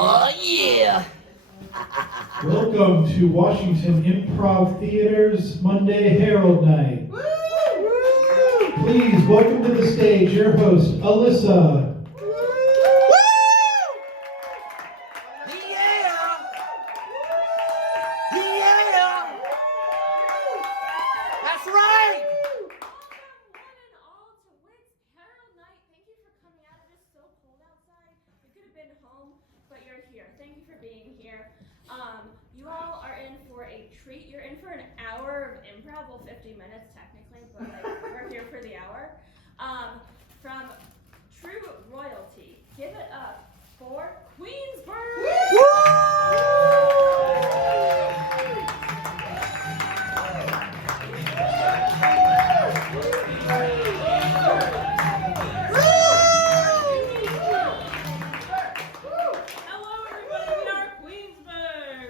Oh, yeah. Welcome to Washington Improv Theater's Monday Herald Night. Woo! Please welcome to the stage your host, Alyssa. That's right! Welcome one and all to Wits Herald Night. Thank you for coming out. It is so cold outside. You could have been home, but you're here. Thank you for being here. You all are in for a treat. You're in for an hour of improv. Well, 50 minutes technically, but we're here for the hour. From True Royalty, give it up for Queensburg! Hello everybody, we are Queensburg!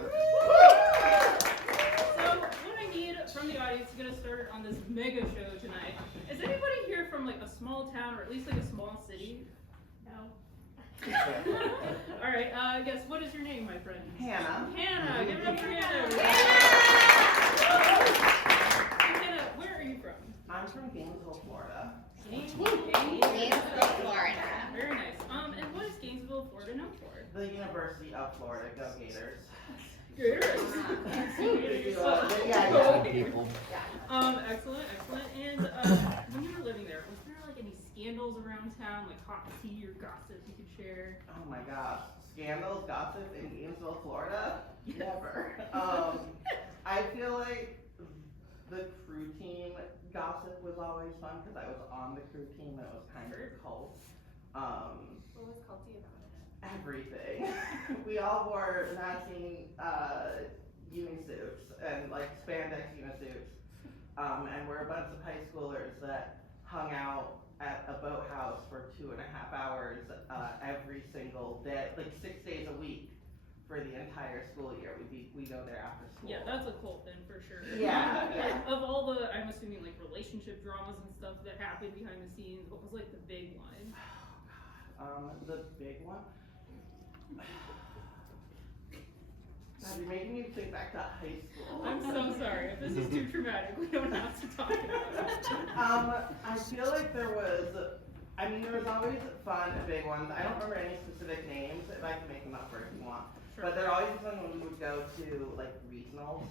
So what I need from the audience to get us started on this mega show tonight, is anybody here from like a small town or at least like a small city? No. Alright, guess what is your name, my friend? Hannah. Hannah, give it up for Hannah! Hannah, where are you from? I'm from Gainesville, Florida. Gainesville, Florida. Very nice. And what is Gainesville, Florida known for? The University of Florida. Go Gators. Gators. Yeah. People. Excellent. And when you were living there, was there like any scandals around town, like hot tea or gossip you could share? Oh my gosh. Scandals, gossip in Gainesville, Florida? Never. I feel like the crew team gossip was always fun because I was on the crew team and it was kind of a cult. What was culty about it? Everything. We all wore matching unisuits and like spandex unisuits. And we're a bunch of high schoolers that hung out at a boathouse for 2.5 hours every single day, like 6 days a week for the entire school year. We go there after school. Yeah, that's a cult then for sure. Yeah. Of all the, I'm assuming like relationship dramas and stuff that happened behind the scenes, what was like the big one? The big one. God, you're making me think back to high school. I'm so sorry. If this is too traumatic, we don't have to talk about it. I feel like there was always fun and big ones. I don't remember any specific names, if I can make them up for if you want. Sure. But there always fun when we would go to like regionals.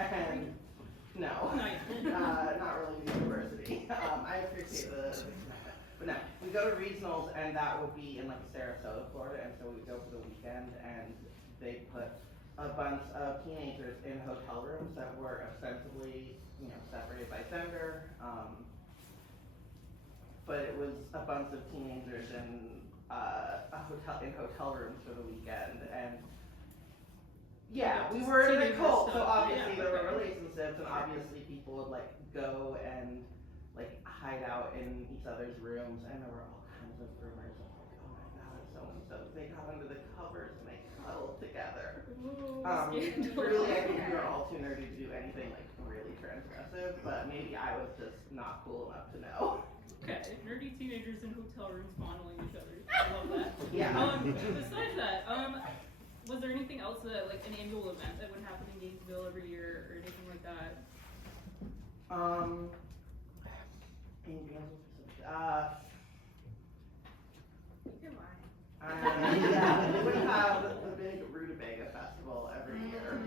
And no, not really university. I appreciate the commitment. But no, we go to regionals and that would be in like Sarasota, Florida, and so we go for the weekend and they put a bunch of teenagers in hotel rooms that were ostensibly, separated by gender. But it was a bunch of teenagers in hotel rooms for the weekend, and yeah, we were in a cult, so obviously there were relationships, and obviously people would like go and like hide out in each other's rooms, and there were all kinds of rumors of like, oh my god, so and so they got under the covers and they cuddled together. Really, I think we were all too nerdy to do anything like really transgressive, but maybe I was just not cool enough to know. Okay, nerdy teenagers in hotel rooms fondling each other. I love that. Yeah. Besides that, was there anything else that, like, an annual event that would happen in Gainesville every year or anything like that? You're lying. Yeah, we would have the big rutabaga festival every year.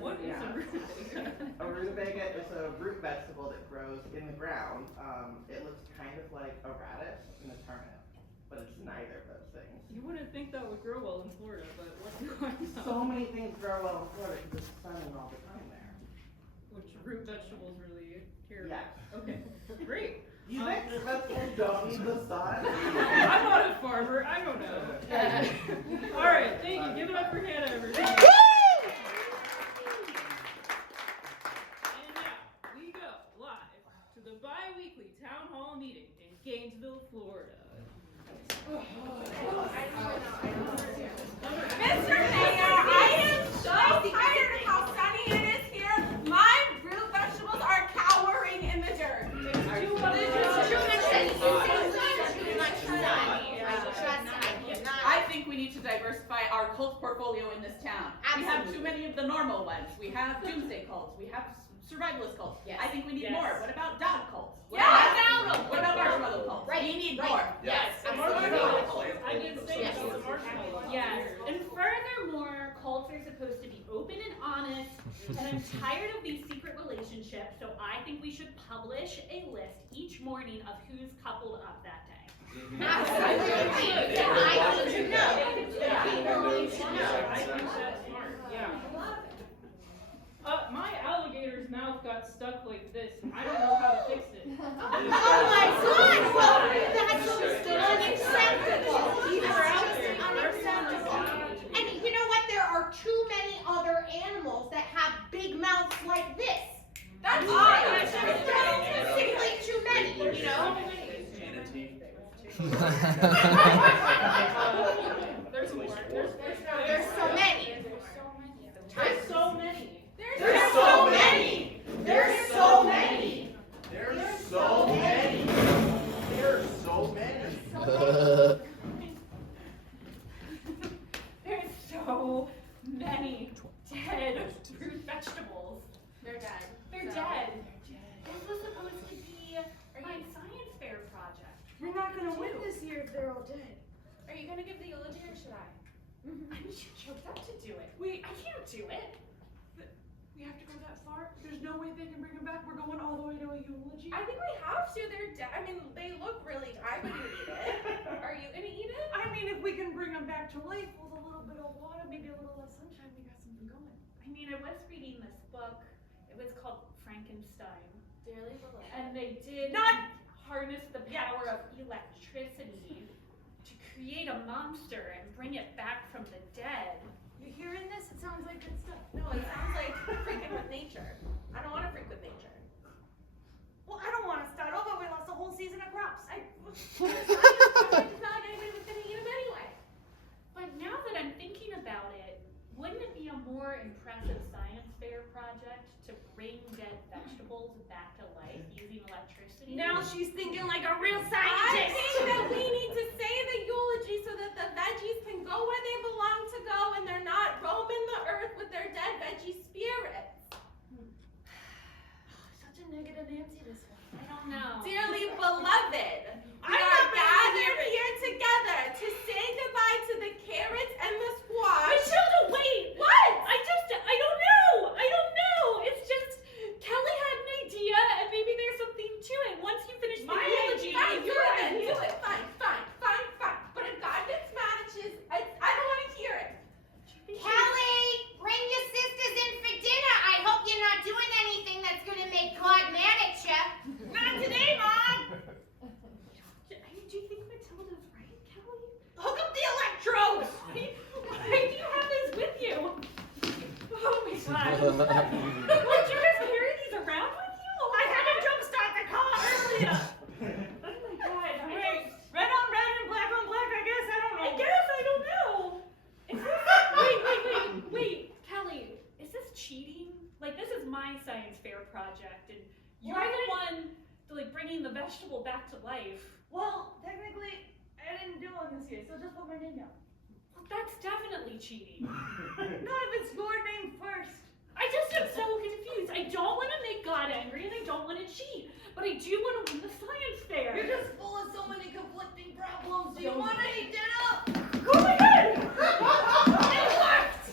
What is a rutabaga? A rutabaga is a root vegetable that grows in the ground. It looks kind of like a radish and a turnip, but it's neither of those things. You wouldn't think that would grow well in Florida, but what's going on? So many things grow well in Florida because it's sunny all the time there. Which root vegetables really care Yes. about. Okay, great. You think vegetables don't need the sun? I'm not a farmer, I don't know. Alright, thank you. Give it up for Hannah, everybody. And now, we go live to the bi-weekly town hall meeting in Gainesville, Florida. Mr. Mayor, I am so tired of how sunny it is here. My root vegetables are cowering in the dirt. It's too much sunny. diversify our cult portfolio in this town. We have too many of the normal ones. We have doomsday cults. We have survivalist cults. Yes. I think we need Yes. more. What about dog cults? What Yes. about what about marshmallow cults? Right. We need Right. more. Yes. Marshmallow cults. I didn't say Yes. about the marshmallow. Yes, and furthermore, cults are supposed to be open and honest, and I'm tired of these secret relationships, so I think we should publish a list each morning of who's coupled up that day. Absolutely. Yeah, I need to know. People need to know. I think that's smart, yeah. My alligator's mouth got stuck like this. I don't know how to fix it. Oh my God! Well, that's just unacceptable. These are out That's there. just unacceptable. And you know what? There are too many other animals that have big mouths like this. That's There's simply too many, you know? There's more. There's so many. There's so many. There's so many. There's so many. There's so many. There's so many. There's so many dead fruit vegetables. They're dead. They're dead. This was supposed to be my science fair project. You're not gonna win this year if they're all dead. Are you gonna give the eulogy or should I? I'm too choked up to do it. Wait, I can't do it. We have to go that far? There's no way they can bring him back. We're going all the way to a eulogy. I think we have to. They're dead. I mean, they look really. I wouldn't eat it. Are you gonna eat it? I mean, if we can bring him back to life with a little bit of water, maybe a little less sunshine, we got something going. I mean, I was reading this book. It was called Frankenstein. Dearly beloved. And they did not harness the power of electricity to create a monster and bring it back from the dead. You hearing this? It sounds like good stuff. No, it sounds like freaking with nature. I don't want to freak with nature. Well, I don't want to start over. We lost a whole season of crops. It's not like anybody was gonna eat them anyway. But now that I'm thinking about it, wouldn't it be a more impressive science fair project to bring dead vegetables back to life using electricity? Now she's thinking like a real I scientist. think that we need to say the eulogy so that the veggies can go where they belong to go and they're not roaming the earth with their dead veggie spirits. Such a negative Nancy this one. I don't know. Dearly beloved, we I'm are not ready to gathered hear it. here together to say goodbye to the carrots and the squash. Matilda, wait! What? I don't know! I don't know! It's just, Kelly had an idea and maybe there's something to it. Once you finish the eulogy, Fine, do you're it then, do it. Fine. But if God gets mad at you, I don't want to hear it. Kelly, bring your sisters in for dinner. I hope you're not doing anything that's gonna make God mad at you. Not today, Mom. Do you think Matilda's right, Kelly? Hook up the electrodes. Why do you have this with you? Oh my god. Would you just carry these around with you? I had to jumpstart the car earlier. Oh my god. Wait, red on red and black on black, I guess. I don't know. I guess I don't know. Is this, wait, Kelly, is this cheating? Like, this is my science fair project, and you're the one like bringing the vegetable back to life. Well, technically, I didn't do one this year, so just put my name down. Well, that's definitely cheating. Not if it's your name first. I just am so confused. I don't want to make God angry, and I don't want to cheat, but I do want to win the science fair. You're just full of so many conflicting problems. Do you want to eat dinner? Go ahead. It worked!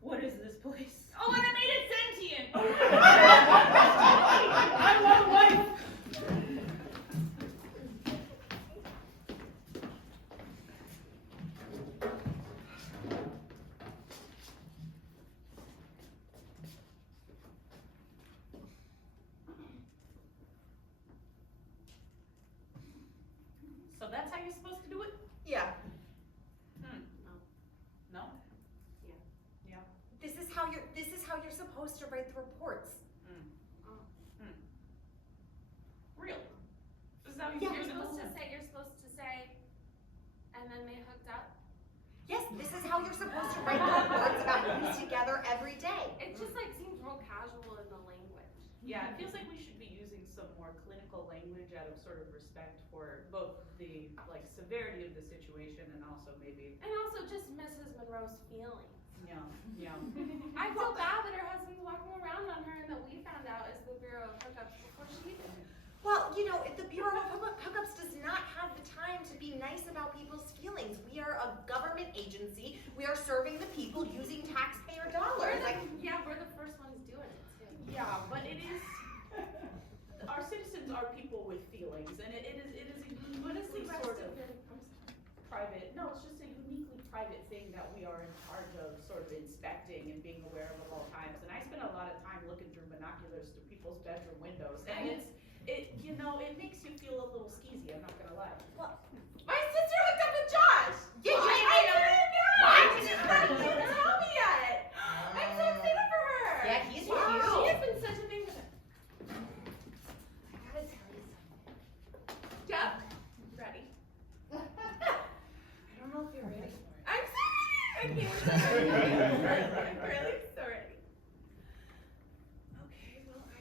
What is this place? Oh, and I made it sentient! I love life! So that's how you're supposed to do it? Yeah. No? This is how you're supposed to write the reports. Really? Is that how you Yeah. hear the You're supposed to say, and then they hooked up. Yes, this is how you're supposed to write the reports about who's together every day. It just like seems real casual in the language. Yeah, it feels like we should be using some more clinical language out of sort of respect for both the like severity of the situation, and also maybe And also just Mrs. Monroe's feelings. yeah. I feel bad that her husband's walking around on her and that we found out as the Bureau of Hookups before she did. Well, you know, the Bureau of Hookups does not have the time to be nice about people's feelings. We are a government agency. We are serving the people using taxpayer dollars. We're the first ones doing it too. Yeah, but it is. Our citizens are people with feelings, and it is a uniquely sort of private. No, it's just a uniquely private thing that we are in charge of, sort of inspecting and being aware of at all times. And I spend a lot of time looking through binoculars through people's bedroom windows, and it makes you feel a little skeezy. I'm not gonna lie. Well, My sister hooked up with Josh. Yeah, I didn't know. Why didn't you tell me yet? I'm so excited for her. yeah, he's Wow, cute. she has been such a big. I gotta tell you something. Jeff, ready? I don't know if you're ready for it. I'm so ready. I'm so ready. I'm really so ready. Okay, well, I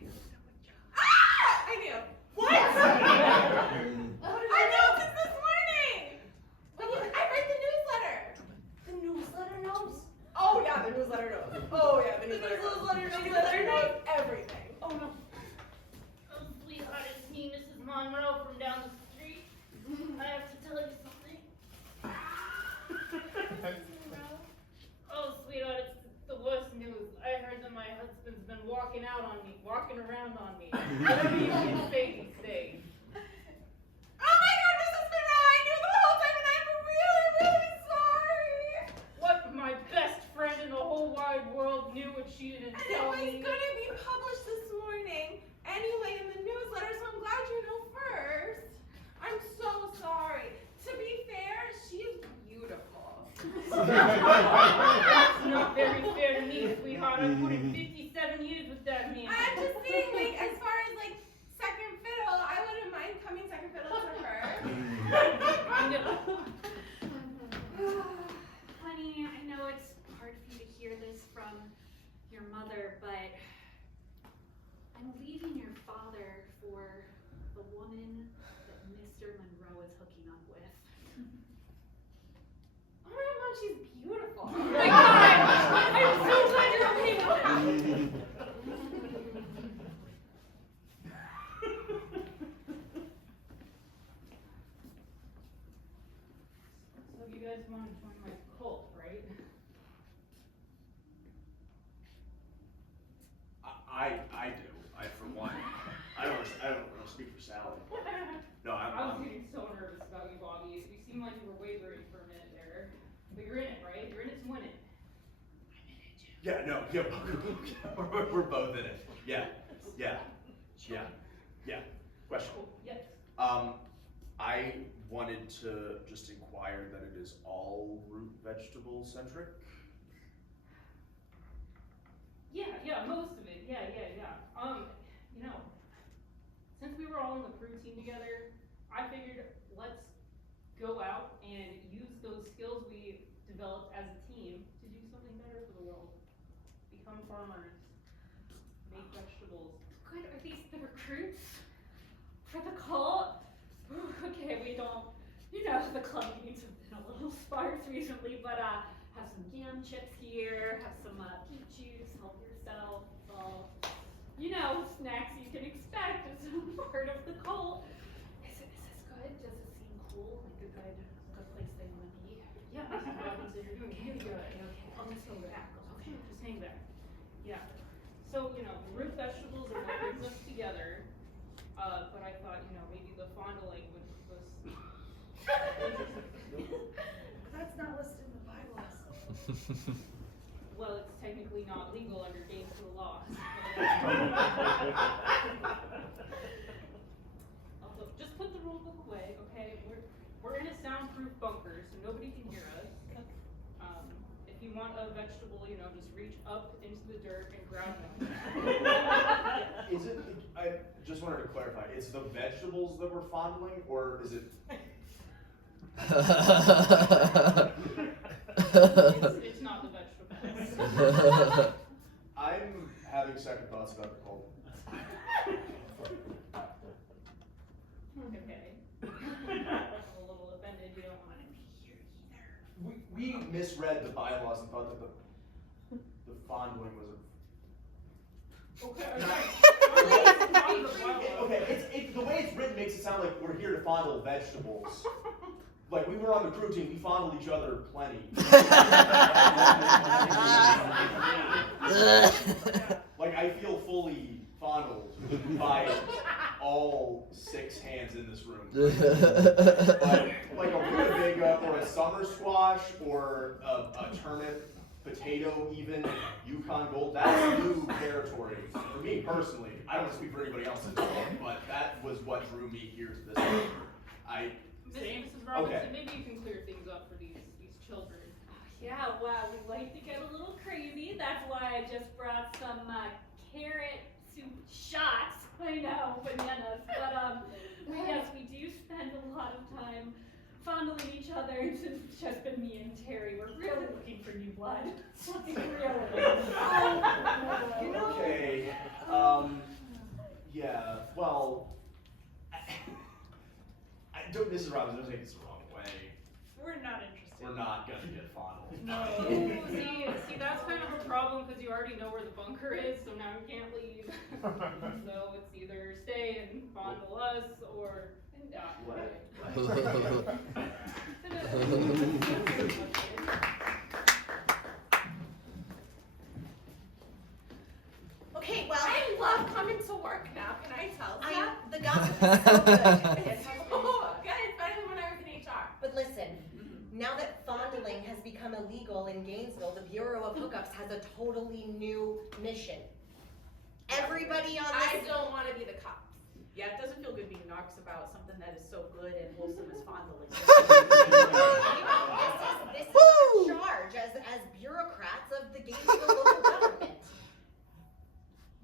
hooked up with Josh. Ah! I knew. What? I know since this morning. I read the newsletter. The newsletter notes? Oh yeah, the newsletter knows. Oh yeah, the newsletter knows everything. Oh no. Oh, sweetheart, it's me, Mrs. Monroe from down the street. I have to tell you something. Oh, sweetheart, it's the worst news. I heard that my husband's been walking around on me. Whatever you can say these days. Oh my God, Mrs. Monroe, I knew the whole time, and I'm really, really sorry. What my best friend in the whole wide world knew what she didn't And tell it was me. gonna be published this morning anyway in the newsletter, so I'm glad you know first. I'm so sorry. To be fair, she's beautiful. That's not very fair to me, sweetheart. I put in 57 years with that man. I'm just saying, like, as far as like second fiddle, I wouldn't mind coming second fiddle to her. Honey, I know it's hard for you to hear this from your mother, but I'm leaving your father for the woman that Mr. Monroe is hooking up with. Oh my God, Mom, she's beautiful. Oh my God! I'm so glad you're okay with that. So you guys want to join my cult, right? I do. For one. I don't speak for Sally. No, I was I'm getting so nervous about you, Bobby. You seemed like you were wavering for a minute there. But you're in it, right? You're in it to win it. yeah, no, yeah, we're both in it. Yeah. Question. Cool. Yes. I wanted to just inquire that it is all root vegetable centric. Yeah, most of it. Yeah. You know, since we were all on the crew team together, I figured let's go out and use those skills we developed as a team to do something better for the world. Become farmers. Make vegetables. Good, are these the recruits for the cult? Ooh, okay, we don't, the club meetings have been a little sparse recently, but have some yam chips here, have some peach juice, help yourself, all, snacks you can expect as part of the cult. Is this good? Does it seem cool? Like a good place they want to be? Yeah, this is what I consider doing. Okay, good, okay. I'll just hang back. Okay, just hang back. Yeah. So, root vegetables are what brings us together. But I thought, maybe the fondling was That's not listed in the bylaws. well, it's technically not legal under Gainesville law. Also, just put the rule book away, okay? We're in a soundproof bunker, so nobody can hear us. If you want a vegetable, just reach up into the dirt and grab them. Is it? I just wanted to clarify. It's the vegetables that we're fondling, or is it? It's not the vegetables. I'm having second thoughts about the cold. Okay. we misread the bylaws and thought that the fondling was Okay, okay, it's the way it's written makes it sound like we're here to fondle vegetables. Like, we were on the crew team, we fondled each other plenty. Like, I feel fully fondled by all 6 hands in this room. Like a rutabaga or a summer squash or a turnip, potato even, Yukon Gold, that's new territory. For me personally, I don't want to speak for anybody else in this room, but that was what drew me here to this paper. Mrs. Robinson, Okay. maybe you can clear things up for these children. Yeah, well, we like to get a little crazy. That's why I just brought some carrot soup shots. I know, bananas. But yes, we do spend a lot of time fondling each other. Since it's just been me and Terry, we're really looking for new blood. Like, really. Okay, yeah, well, Mrs. Robinson, don't take this the wrong way. We're not interested. We're not gonna get fondled. No. See, that's kind of a problem because you already know where the bunker is, so now you can't leave. So it's either stay and fondle us or die. Okay, well, I love coming to work now, can I tell you? the gossip is so good. Oh, good, it's better than when I was in HR. But listen, now that fondling has become illegal in Gainesville, the Bureau of Hookups has a totally new mission. Everybody on I this. don't want to be the cops. Yeah, it doesn't feel good being narcs about something that is so good and wholesome as fondling. This is our charge as bureaucrats of the Gainesville local government.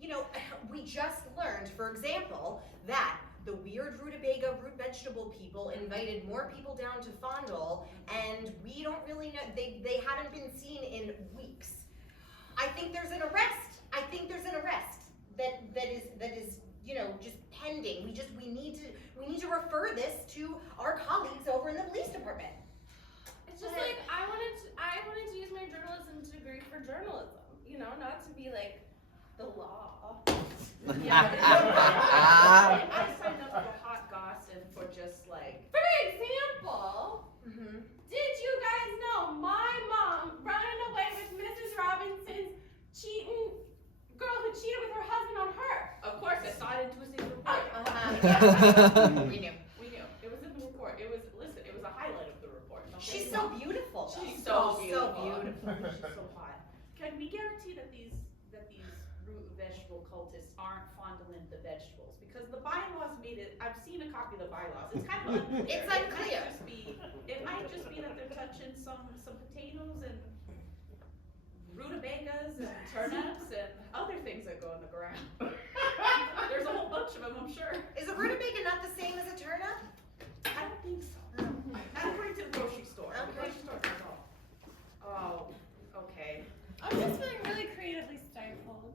You know, we just learned, for example, that the weird rutabaga root vegetable people invited more people down to fondle, and we don't really know, they haven't been seen in weeks. I think there's an arrest. That is, you know, just pending. We need to refer this to our colleagues over in the police department. It's just like I wanted to use my journalism degree for journalism, you know, not to be like the law. Yeah, I signed up for hot goss and for just like. For example, did you guys know my mom running away with Mrs. Robinson's girl who cheated with her husband on her? Of course, I saw it in Tuesday's report. We knew. We knew. It was in the report. It was a highlight of the report. Don't She's get me so wrong. beautiful. She's so beautiful. She's She's so hot. Can we guarantee that these root vegetable cultists aren't fondling the vegetables? Because the bylaws made it. I've seen a copy of the bylaws. It's kind of unclear. It's unclear. It might just be that they're touching some potatoes and rutabagas and turnips and other things that go in the ground. There's a whole bunch of them, I'm sure. Is a rutabaga not the same as a turnip? I don't think so. Not according to the grocery store. The Okay. grocery store does all. Oh, okay. I'm just feeling really creatively stifled.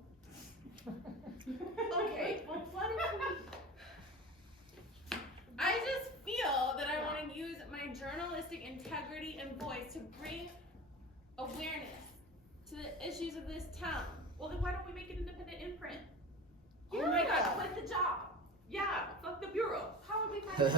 Okay, well, what if I just feel that I want to use my journalistic integrity and voice to bring awareness to the issues of this town. well, then why don't we make an independent imprint? Oh my God, quit the job. Yeah, fuck the bureau. How would we find out?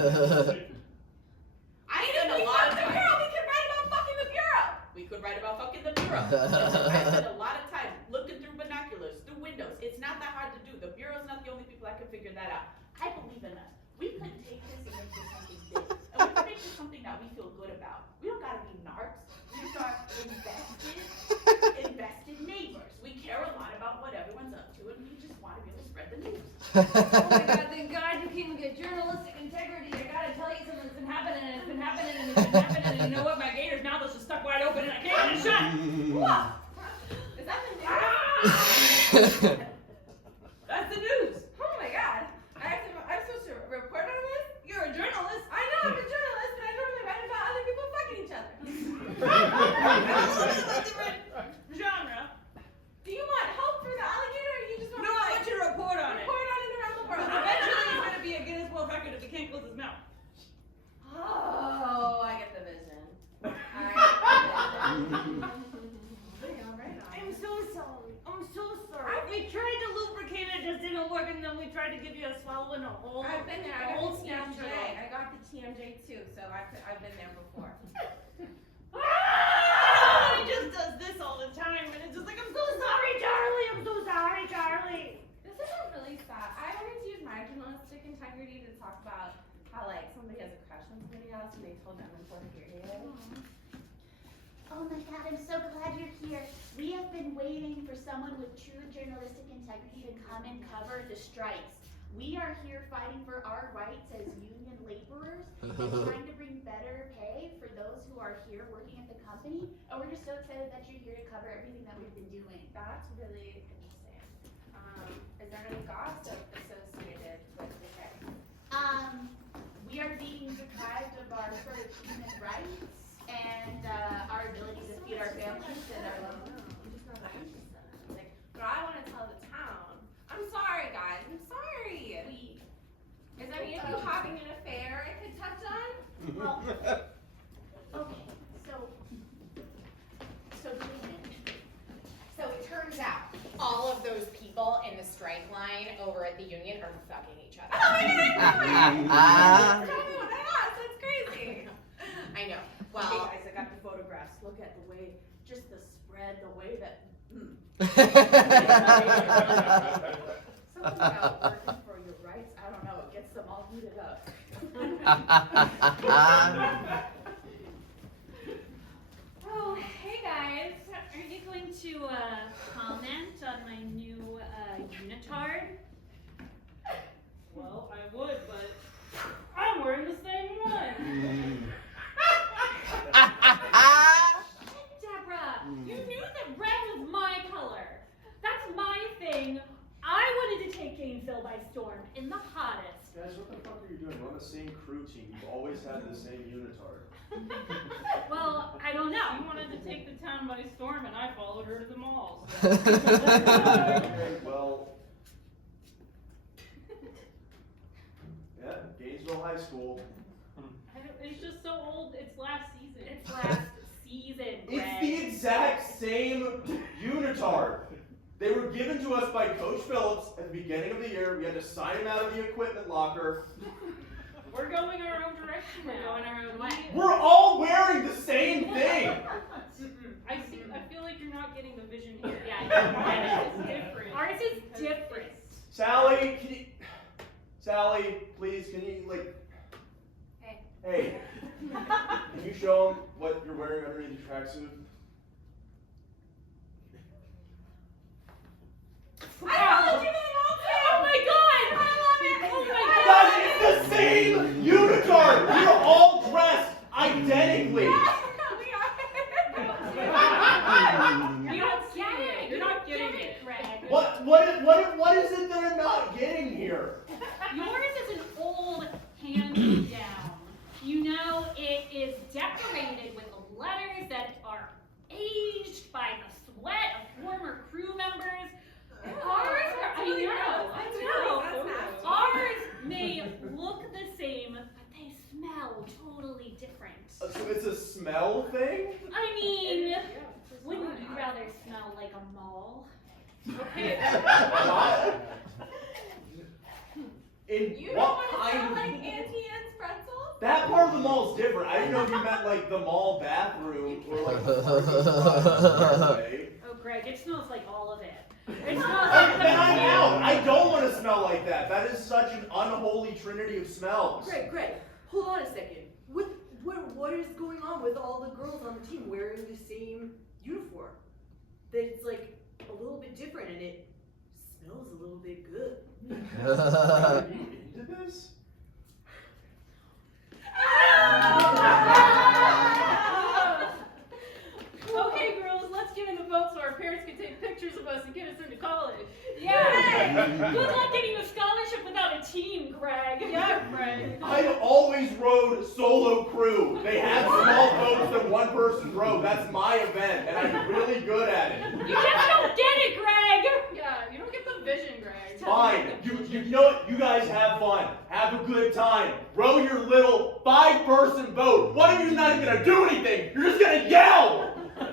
I If spend we a lot fuck of the time. bureau, we can write about fucking the bureau. We could write about fucking the bureau. I spend a lot of time looking through binoculars, through windows. It's not that hard to do. The bureau's not the only people that can figure that out. I believe in us. We could take this and make this something big. And we could make this something that we feel good about. We don't gotta be narcs. We just are invested neighbors. We care a lot about what everyone's up to, and we just want to be able to spread the news. Oh my God, thank God you came with your journalistic integrity. I gotta tell you something that's been happening and it's been happening and it's been happening and you know what? My gator's mouth is just stuck wide open and I can't get it shut. Whoa. Is that the news? That's the news. Oh my God. I'm supposed to report on this? You're a journalist. I know I'm a journalist, but I normally write about other people fucking each other. Genre. Do you want help for the alligator or you just want No, I want you to report on it. report on it around the world? Eventually it's gonna be a Guinness World Record if he can't close his mouth. Oh, I get the vision. I get the vision. in a old, I've been there. I got old the snap TMJ. turtle. I got the TMJ too, so I've been there before. He just does this all the time, and it's just like, I'm so sorry, Charlie. This isn't really sad. I wanted to use my journalistic integrity to talk about how like somebody has a crush on somebody else and they told them before the period. Oh my God, I'm so glad you're here. We have been waiting for someone with true journalistic integrity to come and cover the strikes. We are here fighting for our rights as union laborers and trying to bring better pay for those who are here working at the company. And we're just so excited that you're here to cover everything that we've been doing. That's really interesting. Is there any gossip associated with the case? We are being deprived of our sort of human rights and our ability to feed our families and our loved ones. But I want to tell the town. I'm sorry, guys. I'm sorry. Is any of you having an affair I could touch on? Well, okay, So it turns out all of those people in the strike line over at the union are fucking each other. Oh my God! Tell me what I asked. That's crazy. I know. Hey Well, guys, I got the photographs. Look at the way, just the spread, the way that. Something about working for your rights. I don't know. It gets them all heated up. Oh, hey guys, are you going to comment on my new unitard? Well, I would, but I'm wearing the same one. Deborah, you knew that red was my color. That's my thing. I wanted to take Gainesville by storm in the hottest. Guys, what the fuck are you doing? We're on the same crew team. You've always had the same unitard. Well, I don't know. She wanted to take the town by storm, and I followed her to the mall. Okay, well. Yeah, Gainesville High School. It's just so old. It's last season. It's last season, It's Greg. the exact same unitard. They were given to us by Coach Phillips at the beginning of the year. We had to sign him out of the equipment locker. We're going our own direction now. We're going our own way. We're all wearing the same thing. I feel like you're not getting the vision here. Yeah, Ours is different. Ours is different. Sally, can you... Sally, please, can you, like... Hey. Can you show them what you're wearing underneath your tracksuit? I told you that all Oh my God! I love it! Oh my Guys, God! it's the same unitard! We are all dressed identically! You don't get it. You're not getting it. Greg. What is it that I'm not getting here? Yours is an old hand-me-down. You know, it is decorated with letters that are aged by the sweat of former crew members. Ours are, I know. Ours may look the same, but they smell totally different. So it's a smell thing? I mean, wouldn't you rather smell like a mall? Okay. In You don't what want to kind smell of... like Auntie Anne's pretzels? That part of the mall is different. I didn't know if you meant like the mall bathroom or like the parking spot. Oh, Greg, it smells like all of it. It smells like Then I'm out. I don't want to smell like that. That is such an unholy trinity of smells. Greg, hold on a second. What is going on with all the girls on the team wearing the same uniform? That it's like a little bit different and it smells a little bit good. Are you into this? Okay, girls, let's get in the boat so our parents can take pictures of us and get us into college. Yeah. Good luck getting a scholarship without a team, Greg. Yeah, Greg. I've always rowed solo crew. They have small boats that one person rowed. That's my event, and I'm really good at it. You just don't get it, Greg. Yeah, you don't get the vision, Greg. Fine. You know what? You guys have fun. Have a good time. Row your little 5-person boat. One of you's not even gonna do anything. You're just gonna yell.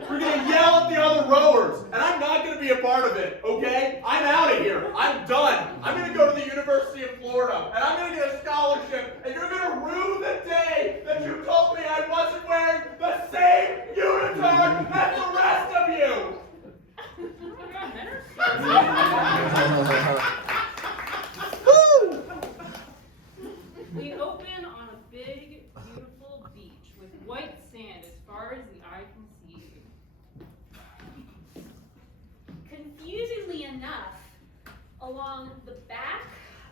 You're gonna yell at the other rowers, and I'm not gonna to be a part of it, okay? I'm out of here. I'm done. I'm going to go to the University of Florida, and I'm going to get a scholarship, and you're going to rue the day that you told me I wasn't wearing the same unitard as the rest of you. We open on a big, beautiful beach with white sand as far as the eye can see. Confusingly enough, along the back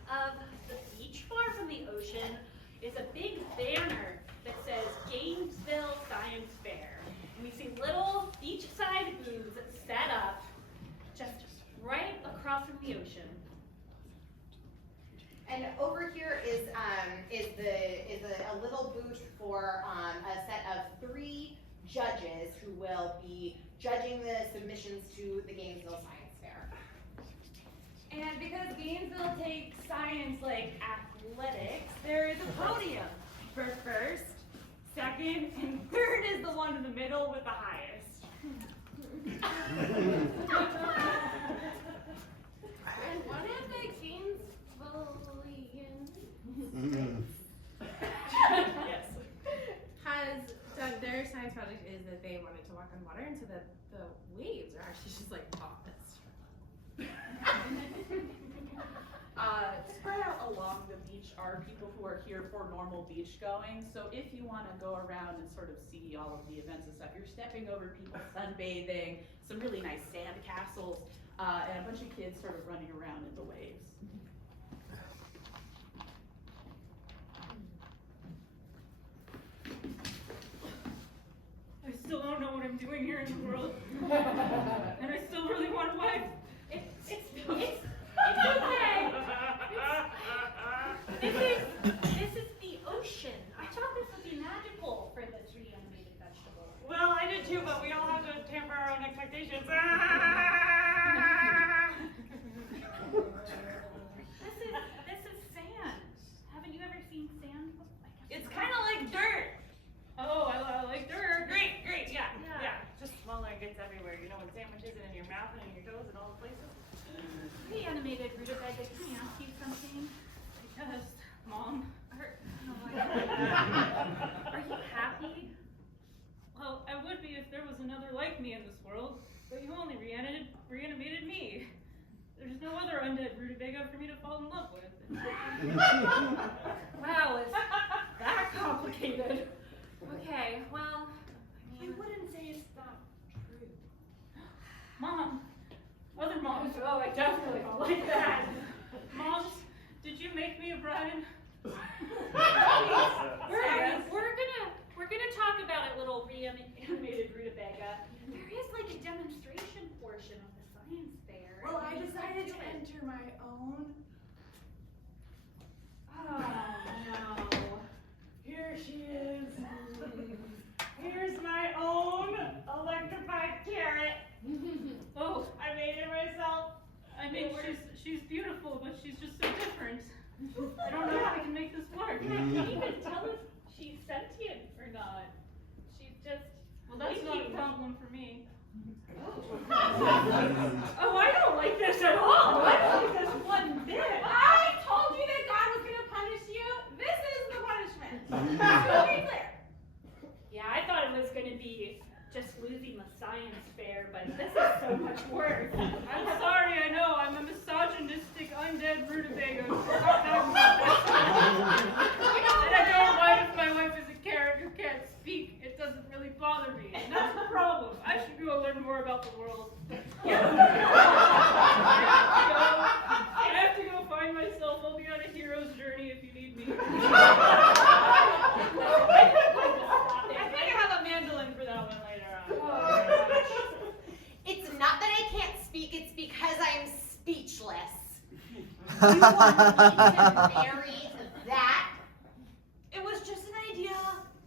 of the beach far from the ocean is a big banner that says Gainesville Science Fair. And we see little beachside booths set up just right across from the ocean. And over here is a little booth for a set of 3 judges who will be judging the submissions to the Gainesville Science Fair. And because Gainesville takes science like athletics, there is a podium for first, second, and third is the one in the middle with the highest. And one of the Gainesvillians Yes. has done their science project is that they wanted to walk on water, and so that the waves are actually just like poppets. Spread out along the beach are people who are here for normal beach going. So if you want to go around and sort of see all of the events and stuff, you're stepping over people sunbathing, some really nice sand castles, and a bunch of kids sort of running around in the waves. I still don't know what I'm doing here in the world. And I still really want a wife. It's okay. This is the ocean. I thought this would be magical for this reanimated vegetable. Well, I did too, but we all have to tamper our own expectations. This is sand. Haven't you ever seen sand? It's kind of like dirt. Oh, I like dirt. Great, yeah. Yeah. Just smaller and gets everywhere. You know, when sandwiches and in your mouth and in your toes and all the places. Reanimated rutabaga, can I ask you something? Yes, Mom. Are you happy? Well, I would be if there was another like me in this world, but you only reanimated me. There's no other undead rutabaga for me to fall in love with. Wow, is that complicated? Okay, well, I wouldn't say it's not true. Mom, other moms, oh, I definitely don't like that. Moms, did you make me a bride? We're gonna talk about it, little reanimated rutabaga. There is like a demonstration portion of the science fair. Well, I decided to enter my own. Oh no. Here she is. Here's my own electrified carrot. Oh, I made it myself. I mean, she's beautiful, but she's just so different. I don't know if I can make this work. Can't even tell if she's sentient or not. She's just. Well, that's not a problem for me. Oh, I don't like this at all. I don't like this one bit. I told you that God was gonna punish you. This is the punishment. So be clear. Yeah, I thought it was going to be just losing the science fair, but this is so much worse. I'm sorry, I know, I'm a misogynistic undead rutabaga. And I don't mind if my wife is a carrot who can't speak. It doesn't really bother me. And that's the problem. I should go learn more about the world. I have to go find myself. I'll be on a hero's journey if you need me. I think I have a mandolin for that one later on. It's not that I can't speak, it's because I'm speechless. You want me to marry that? It was just an idea.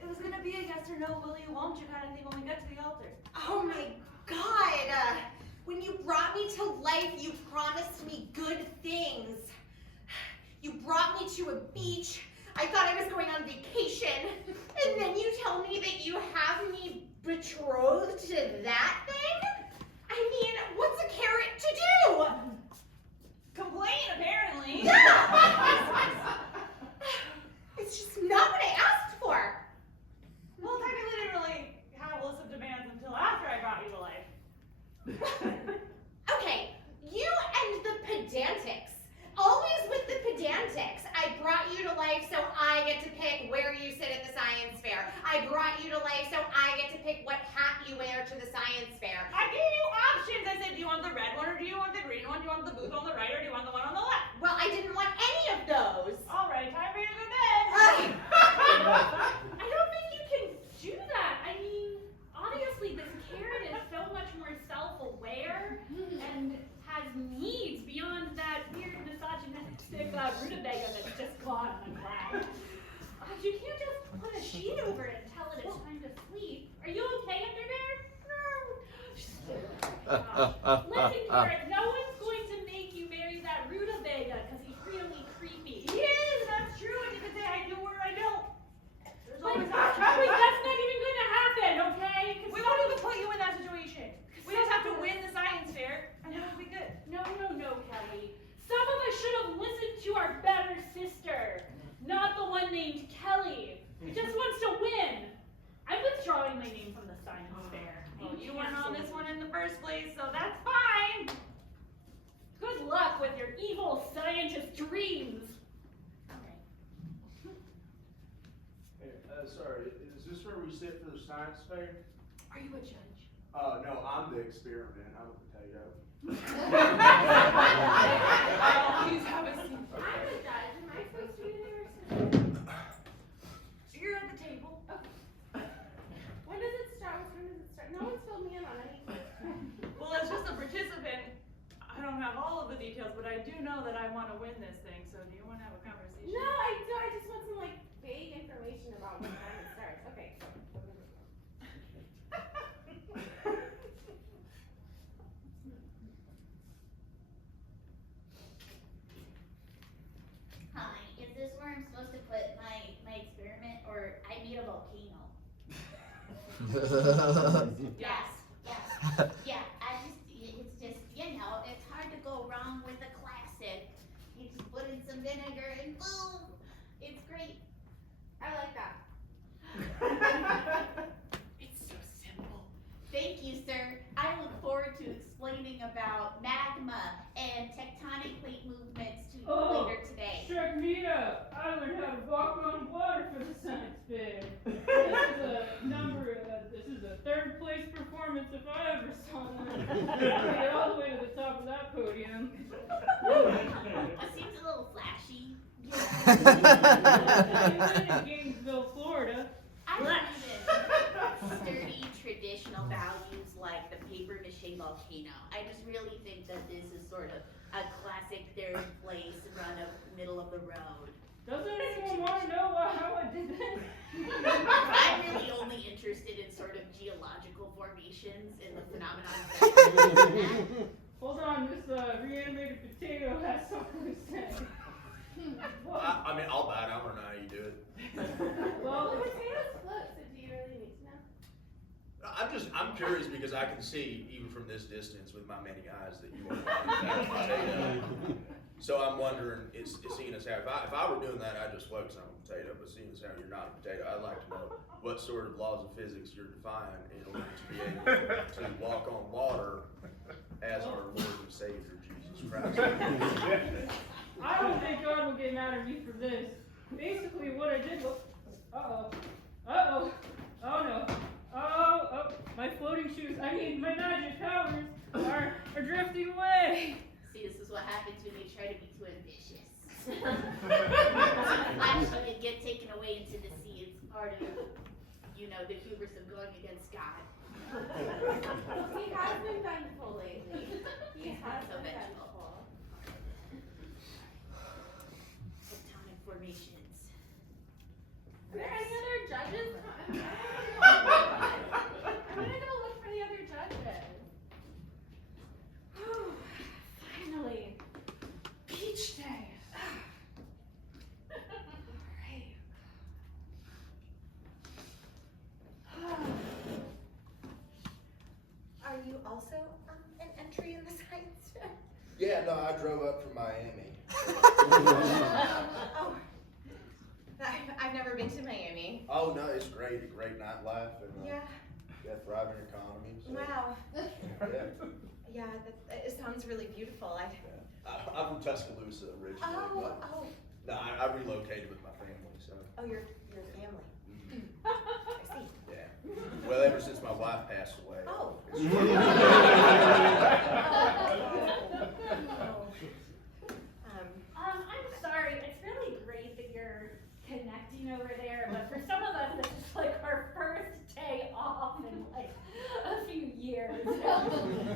It was gonna be a yes or no, will you, won't you kind of thing when we got to the altar. Oh my God. When you brought me to life, you promised me good things. You brought me to a beach. I thought I was going on vacation. And then you tell me that you have me betrothed to that thing? I mean, what's a carrot to do? Complain, apparently. Yeah! It's just not what I asked for. Well, technically didn't really have a list of demands until after I brought you to life. Okay, you and the pedantics. Always with the pedantics. I brought you to life so I get to pick where you sit at the science fair. I brought you to life so I get to pick what hat you wear to the science fair. I gave you options. I said, do you want the red one or do you want the green one? Do you want the booth on the right or do you want the one on the left? Well, I didn't want any of those. All right, time for you to go to bed. I don't think you can do that. I mean, obviously this carrot is so much more self-aware and has needs beyond that weird misogynistic rutabaga that's just gone. I'm glad. You can't just put a sheet over it and tell it it's time to sleep. Are you okay under there? Listen, carrot, no one's going to make you marry that rutabaga because he's really creepy. He is, that's true. And you can say I do or I don't. There's always Wait, options. that's not even going to happen, okay? We won't even put you in that situation. We just have to win the science fair and it'll be good. No, Kelly. Some of us should have listened to our better sister, not the one named Kelly, who just wants to win. I'm withdrawing my name from the science fair. Well, you weren't on this one in the first place, so that's fine. Good luck with your evil scientist dreams. Hey, sorry, is this where we sit for the science fair? Are you a judge? No, I'm the experiment. I'm a potato. Please have a seat. I'm a judge. Am I supposed to be there? You're at the table. When does it start? What time does it start? No one's filled me in on anything. Well, as just a participant, I don't have all of the details, but I do know that I want to win this thing, so do you want to have a conversation? No, I do. I just want some like vague information about what time it starts. Okay. Hi, is this where I'm supposed to put my experiment, or I need a volcano? Yes, yes, yeah, it's just, it's hard to go wrong with a classic. You just put in some vinegar and boom, it's great. I like that. It's so simple. Thank you, sir. I look forward to explaining about magma and tectonic plate movements to you later today. Check me out. I learned how to walk on water for the science fair. This is a third place performance if I ever saw one. Get all the way to the top of that podium. It seems a little flashy. You live in Gainesville, Florida. I believe in sturdy traditional values like the paper mache volcano. I just really think that this is sort of a classic third place run of middle of the road. Doesn't anyone want to know how I did that? I'm really only interested in sort of geological formations and the phenomenon. Hold on, this reanimated potato has something to say. I mean, I'll bet. I don't know how you do it. Well, The potatoes float, so do you really need to know? I'm curious because I can see, even from this distance with my many eyes, that you are not a potato. So I'm wondering, seeing as how, if I were doing that, I'd just focus on a potato, but seeing as how you're not a potato, I'd like to know what sort of laws of physics you're defying in order to be able to walk on water as our Lord and Savior, Jesus Christ. I don't think God will get mad at me for this. Basically, what I did was, oh no, my floating shoes, my magic powers are drifting away. See, this is what happens when you try to be too ambitious. Flash you can get taken away into the sea. It's part of, the hubris of going against God. He has been vengeful lately. He has So been vengeful. vengeful. Tectonic formations. Are there any other judges? I'm gonna go look for the other judges. Finally. Beach day. Alright. Are you also on entry in the science fair? Yeah, no, I drove up from Miami. Oh, I've never been to Miami. Oh no, it's great. A great nightlife and Yeah. thriving economy. So, Wow. Yeah. Yeah, it sounds really beautiful. I'm from Tuscaloosa originally, but Oh, no, I relocated with my family, so. oh, your family. Mhm. I see. Yeah. Well, ever since my wife passed away. Oh. I'm sorry, it's really great that you're connecting over there, but for some of us, this is like our first day off in like a few years.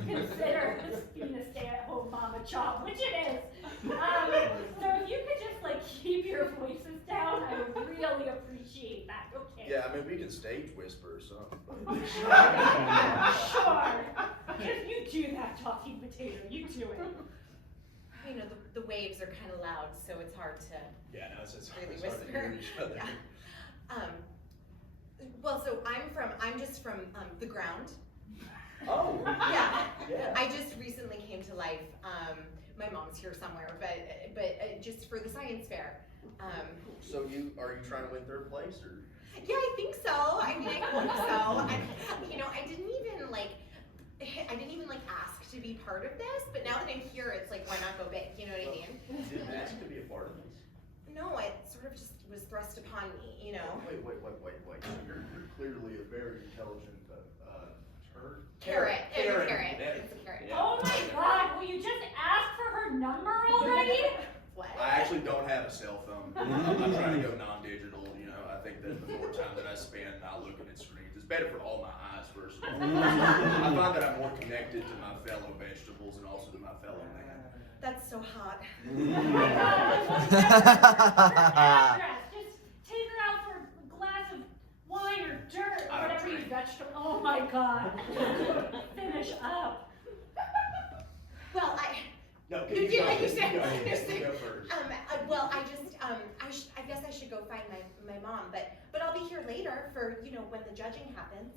Consider this being a stay-at-home mama job, which it is. So if you could just like keep your voices down, I would really appreciate that, okay? Yeah, I mean we can stage whisper or something. Sure. If you do that, talking potato, you do it. You know, the waves are kind of loud, so it's hard to Yeah, no, it's really hard to whisper. hear each other. Yeah. Well, so I'm just from the ground. Oh. Yeah. Yeah. I just recently came to life. My mom's here somewhere, but just for the science fair. So are you trying to win third place or? Yeah, I think so. I mean, I hope so. I didn't even ask to be part of this, but now that I'm here, it's like, why not go big? You know what I mean? You didn't ask to be a part of this? No, it sort of just was thrust upon me, you know. Wait. So you're clearly a very intelligent Carrot. It's a Karen. carrot. Yeah. It's a carrot. Yeah. Oh my God, will you just ask for her number already? What? I actually don't have a cell phone. I'm trying to go non-digital, you know. I think that the more time that I spend not looking at screens, it's better for all my eyes, first of all. I find that I'm more connected to my fellow vegetables and also to my fellow man. That's so hot. Oh my God, what's that address? Just take her out for a glass of wine or dirt or I don't whatever you drink. vegetable. Oh my God. Finish up. Well, No, You you do go what you first. said. You go first. well, I guess I should go find my mom, but I'll be here later for, when the judging happens.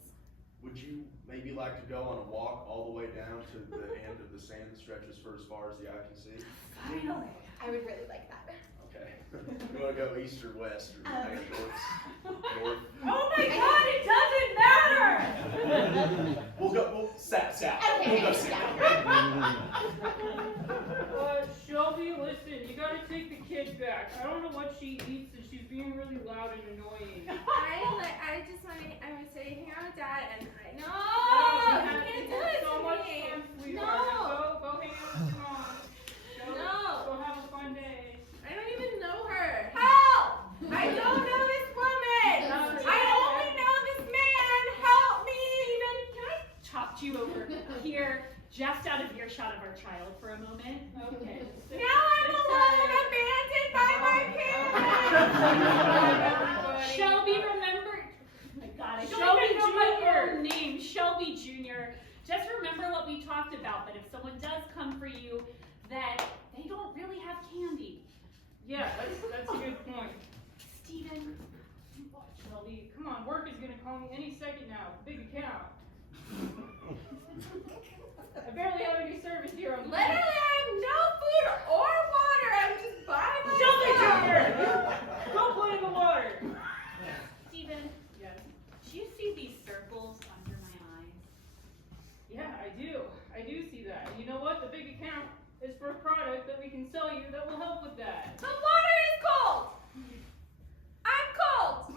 Would you maybe like to go on a walk all the way down to the end of the sand that stretches for as far as the eye can see? Finally. I would really like that. Okay. You want to go east or west or maybe north? Oh my God, it doesn't matter. We'll south. Okay, We'll go yeah. south. Shelby, listen, you gotta take the kid back. I don't know what she eats and she's being really loud and annoying. I just want to say hang out with Dad and I You can't do had it so to much me. fun, sweetheart. No. Go hang out with your mom. No. Go have a fun day. I don't even know her. Help! I don't know this woman. No, I only know this man. Help me. Can I talk to you over here, just out of earshot of our child for a moment? Okay. Now I'm alone, abandoned by my parents. Shelby, remember. Oh my God, I don't Shelby even know my Jr.. own name. Shelby Jr. Just remember what we talked about, that if someone does come for you, that they don't really have candy. Yeah, that's a good point. Steven. Shelby, come on, work is gonna call me any second now. Big account. I barely have any service here on the Literally, I have no food or water. I'm just by myself. Shelby Jr. Go play in the water. Steven, Yes. do you see these circles under my eyes? Yeah, I do. I do see that. And you know what? The big account is for a product that we can sell you that will help with that. The water is cold. I'm cold.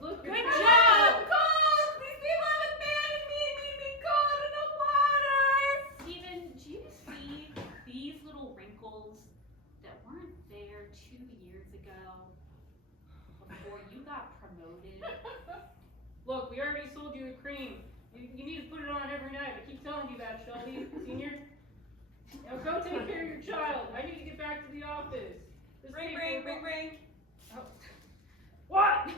Look, Good it's- job. I'm cold. These people have abandoned me and made me cold in the water. Steven, do you see these little wrinkles that weren't there 2 years ago before you got promoted? Look, we already sold you the cream. You need to put it on every night. I keep telling you that, Shelby. Senior. Now go take care of your child. I need to get back to the office. This Ring, paper- ring. Oh. What?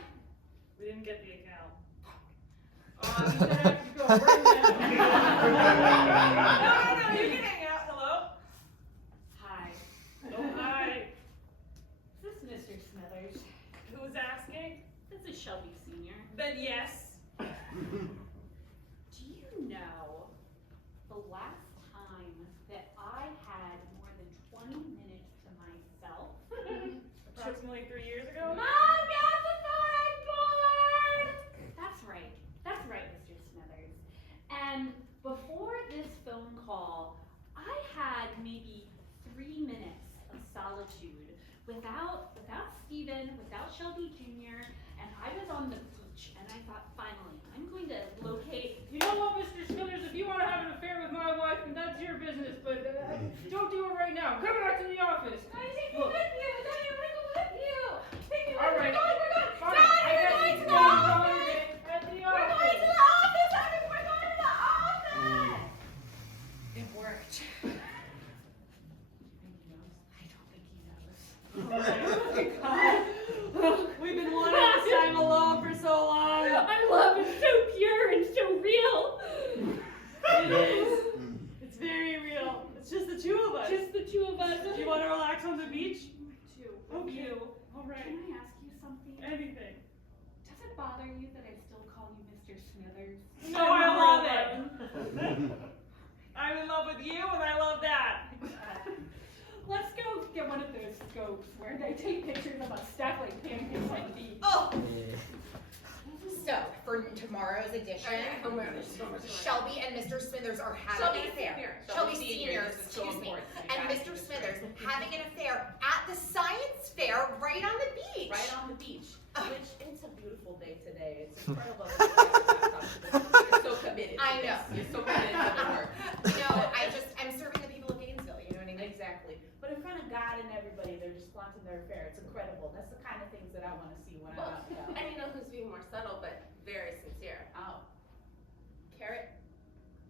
We didn't get the account. You said I have to go right now. No, you can hang out. Hello? Hi. Oh, hi. Is this Mr. Smithers? Who's asking? This is Shelby Sr. Then yes. Do you know the last time solitude without Steven, without Shelby Jr., and I was on the beach, and I thought, finally, I'm going to locate. You know what, Mr. Smithers, if you want to have an affair with my wife, then that's your business, but don't do it right now. Come back to the office. I take you with you. Daddy, I want to go with you. Take me with All you. right. We're going. Fine. Daddy, I we're guess going it's to the going office. at the We're office. going to the office. Daddy, we're going to the office. It worked. Oh my God. We've been wanting this time alone for so long. Our love is so pure and so real. It is. It's very real. It's just the two of us. Just the two of us. Do you want to relax on the beach? Two. Okay. You. All right. Can I ask you something? Anything. Does it bother you that I still call you Mr. Smithers? No, I love it. I'm in love with you, and I love that. Let's go get one of those scopes where they take pictures of us stacked like pancakes on the beach. Oh! So, for tomorrow's edition, Shelby and Mr. Smithers are having an affair. Shelby Senior, excuse me, and Mr. Smithers having an affair at the science fair right on the beach. Right on the beach, which it's a beautiful day today. It's incredible. You're so committed. I know. You're so committed to the work. I'm serving the people of Gainesville, you know what I mean? Exactly. But in front of God and everybody, they're just flaunting their affair. It's incredible. That's the kind of things that I want to see when I'm out and about. And you know who's being more subtle, but very sincere. Oh. Carrot.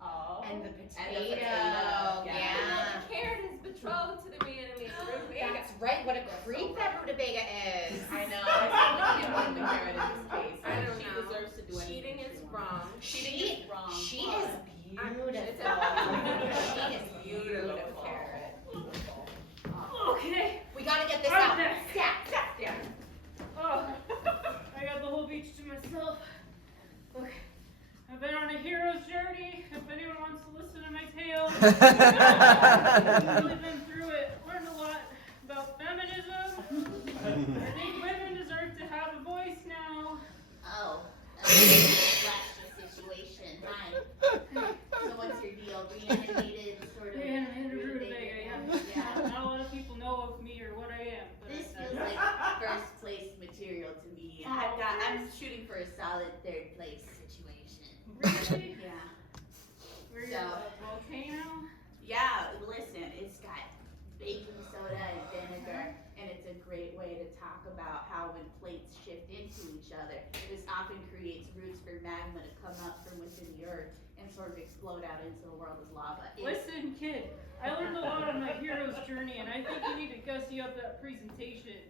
Oh. And the And potato, the potato. yeah. Carrot is betrothed to the reanimated rutabaga. That's right, what a creep that rutabaga is. I know. I can't blame the carrot in this case. I don't She know. deserves to do anything. Cheating is she wants. wrong. Cheating is wrong. She but is beautiful. It's She is beautiful. beautiful. Carrot. Okay. We gotta get this I'm out. next. Yeah. Oh, I got the whole beach to myself. Look, I've been on a hero's journey. If anyone wants to listen to my tale, I've really been through it. Learned a lot about feminism. I think women deserve to have a voice now. Oh, last situation. Hi. So what's your deal? Reanimated sort of. Reanimated rutabaga, yeah. Yeah. Not a lot of people know of me or what I am. But This I- feels like first place material to me. I'm shooting for a solid third place situation. Really? Yeah. Where you So- at, a volcano? Yeah, listen, it's got baking soda and vinegar, and it's a great way to talk about how when plates shift into each other, this often creates roots for magma to come up from within the earth and sort of explode out into the world as lava. Listen, kid, I learned a lot on my hero's journey, and I think you need to gussy up that presentation.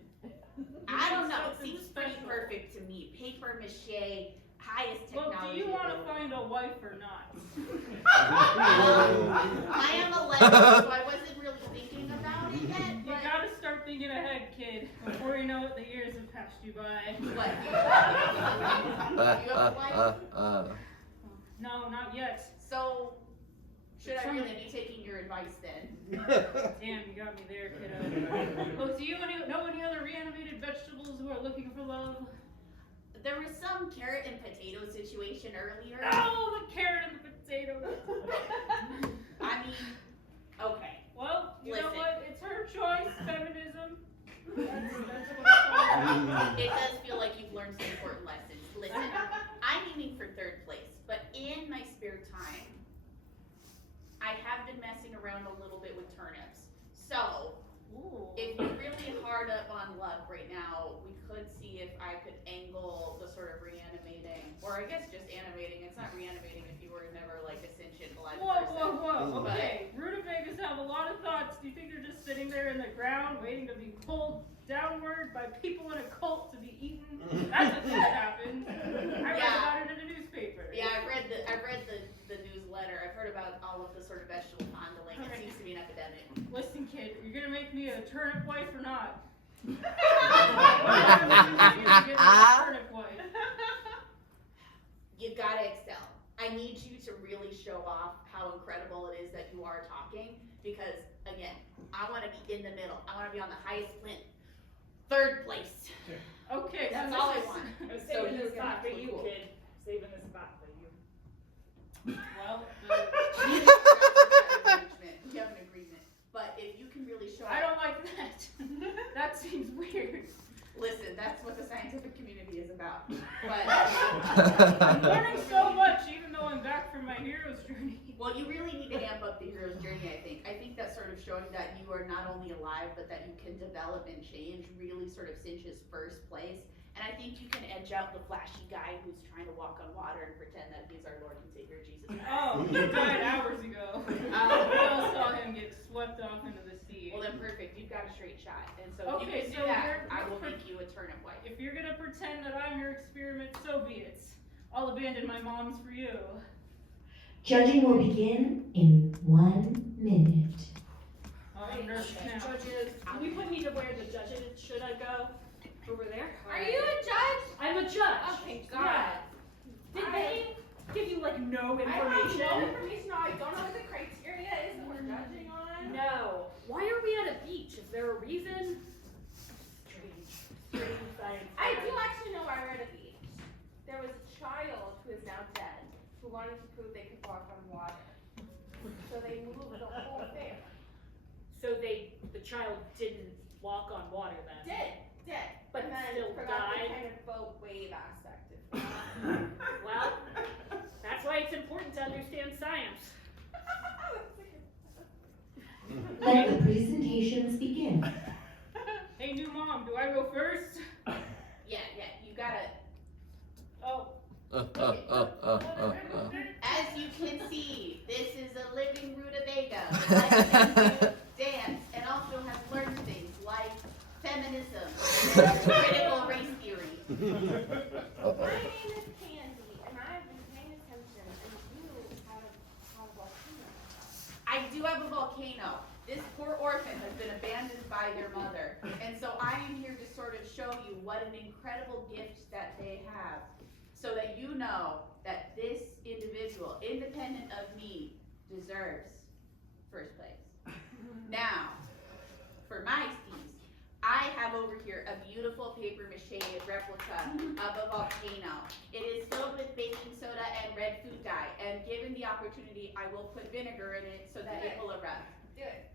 I don't know, it Something seems pretty special. perfect to me. Paper mache, highest Well, technology. do you want to available. find a wife or not? I am 11, so I wasn't really thinking about it yet, You but gotta start thinking ahead, kid. Before you know it, the years have passed you by. what? You have a wife? No, not yet. So, should I really be taking your advice then? Damn, you got me there, kiddo. Well, do you know any other reanimated vegetables who are looking for love? There was some carrot and potato situation earlier. Oh, the carrot and the potato. I mean, okay. Well, you know Listen. what? It's her choice. Feminism. That's what it's all about. It does feel like you've learned some important lessons. Listen, I'm aiming for third place, but in my spare time, I have been messing around a little bit with turnips. So, if you're really hard up on luck right now, we could see if I could angle the sort of reanimating, or I guess just animating. It's not reanimating if you were never like a sentient alive person. Whoa. Okay, rutabagas have a lot of thoughts. Do you think they're just sitting there in the ground waiting to be pulled downward by people in a cult to be eaten? That's what just happened. I read about it in a newspaper. Yeah, I read the newsletter. I've heard about all of the sort of vegetable fondling. It seems to be an epidemic. Listen, kid, you're gonna make me a turnip wife or not? Turnip wife. You gotta excel. I need you to really show off how incredible it is that you are talking, because again, I want to be in the middle. I want to be on the highest plinth. Third place. Okay, That's so all I this is- want. I'm So saving you're this spot for gonna be you, cool. kid. Saving this spot for you. Well, We have an agreement. But if you can really show I off. don't like that. about. But I'm learning so much, even though I'm back from my hero's journey. well, you really need to amp up the hero's journey, I think. I think that sort of showing that you are not only alive, but that you can develop and change really sort of cinches first place. And I think you can edge out the flashy guy who's trying to walk on water and pretend that he's our Lord and Savior, Jesus Christ. Oh, he died hours ago. We all saw him get swept off into the sea. Well then perfect, you've got a straight shot. And so if you Okay, can so do that, you're- I will make you a turnip wife. If you're gonna pretend that I'm your experiment, so be it. I'll abandon my moms for you. Judging will begin in 1 minute. I'm nervous now. Judges, do we put me to where the judges should I go? Over there? Are you a judge? I'm a judge. Oh, thank God. Did they give you like no I have information? no information. I don't know what the criteria is that we're judging on. No. Why are we at a beach? Is there a reason? Strange science. I do actually know why we're at a beach. There was a child who is now dead who wanted to prove they could walk on water. So they moved the whole thing. So the child didn't walk on water then? Did. But and then still forgot died? the kind of boat wave aspect of it. Well, that's why it's important to understand science. Let the presentations begin. Hey, new mom, do I go first? Yeah, you gotta. Oh. As you can see, this is a living rutabaga that dance and also has learned things like feminism and critical race theory. My name is Candy, and I've been paying attention, and you have a volcano. I do have a volcano. This poor orphan has been abandoned by their mother. And so I am here to sort of show you what an incredible gift that they have. So that you know that this individual, independent of me, deserves first place. Now, for my steez, I have over here a beautiful paper mache replica of a volcano. It is filled with baking soda and red food dye. And given the opportunity, I will put vinegar in it so that it will erupt. Do it.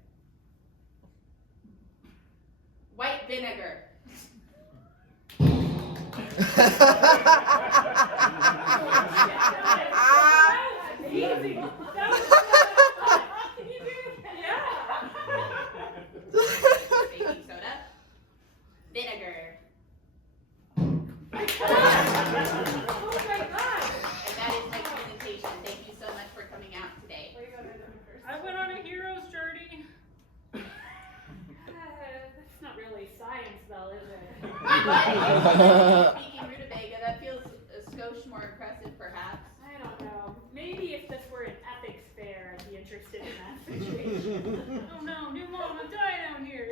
White vinegar. Easy. That was can you do that? Yeah. Baking soda. Vinegar. Oh my God. And that is my presentation. Thank you so much for coming out today. Where you going to do first? I went on a hero's journey. That's not really science though, is it? Speaking rutabaga, that feels a skosh more impressive perhaps. I don't know. Maybe if this were an ethics fair, I'd be interested in that situation. Oh no, new mom, I'm dying out here.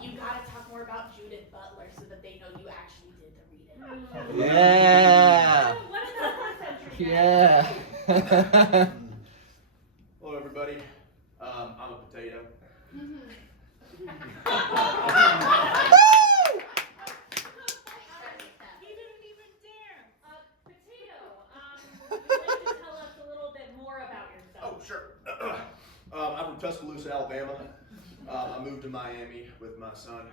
You gotta talk more about Judith Butler so that they know you actually did the reading. Yeah. What is that concentric? Yeah. Hello, everybody. I'm a potato. He didn't even dare. Potato, would you like to tell us a little bit more about yourself? Oh, sure. I'm from Tuscaloosa, Alabama. I moved to Miami with my son,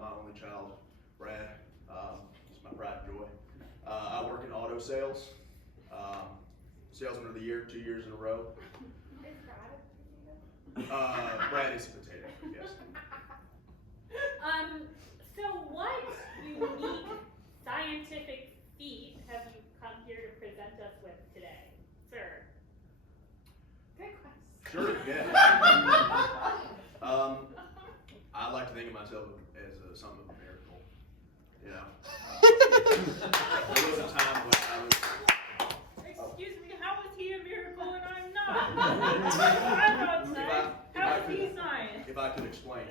my only child, Brad. He's my pride and joy. I work in auto sales. Salesman of the year, 2 years in a row. Is Brad a potato? Brad is a potato, yes. So what unique scientific feat have you come here to present us with today, sir? Good question. Sure, yeah. I like to think of myself as something of a miracle. You know, there was a time when I was. Excuse me, how is he a miracle and I'm not? I'm outside. How is he science? If I could explain,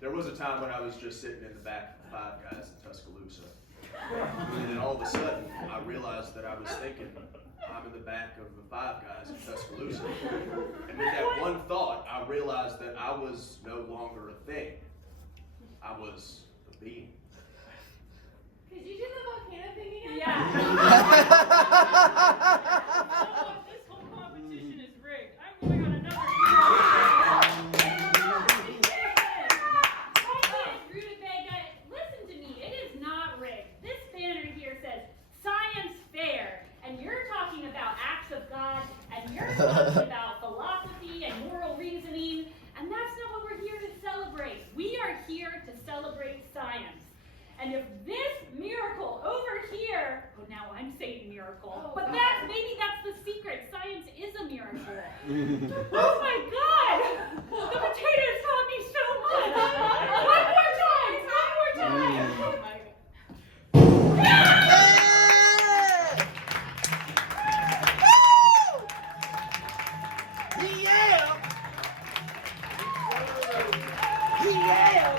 there was a time when I was just sitting in the back of Five Guys in Tuscaloosa, and then all of a sudden I realized that I was thinking, I'm in the back of the Five Guys in Tuscaloosa, and with that one thought, I realized that I was no longer a thing. I was a being. Could you do the volcano thing again? Yeah. This whole competition is rigged. I'm going on another Rutabaga, listen to me. It is not rigged. talking about philosophy and moral reasoning, and that's not what we're here to celebrate. We are here to celebrate science. And if this miracle over here, oh, now I'm saying miracle, but maybe that's the secret. Science is a miracle. Oh my God! The potatoes taught me so much. One more time. Oh my God. Yeah!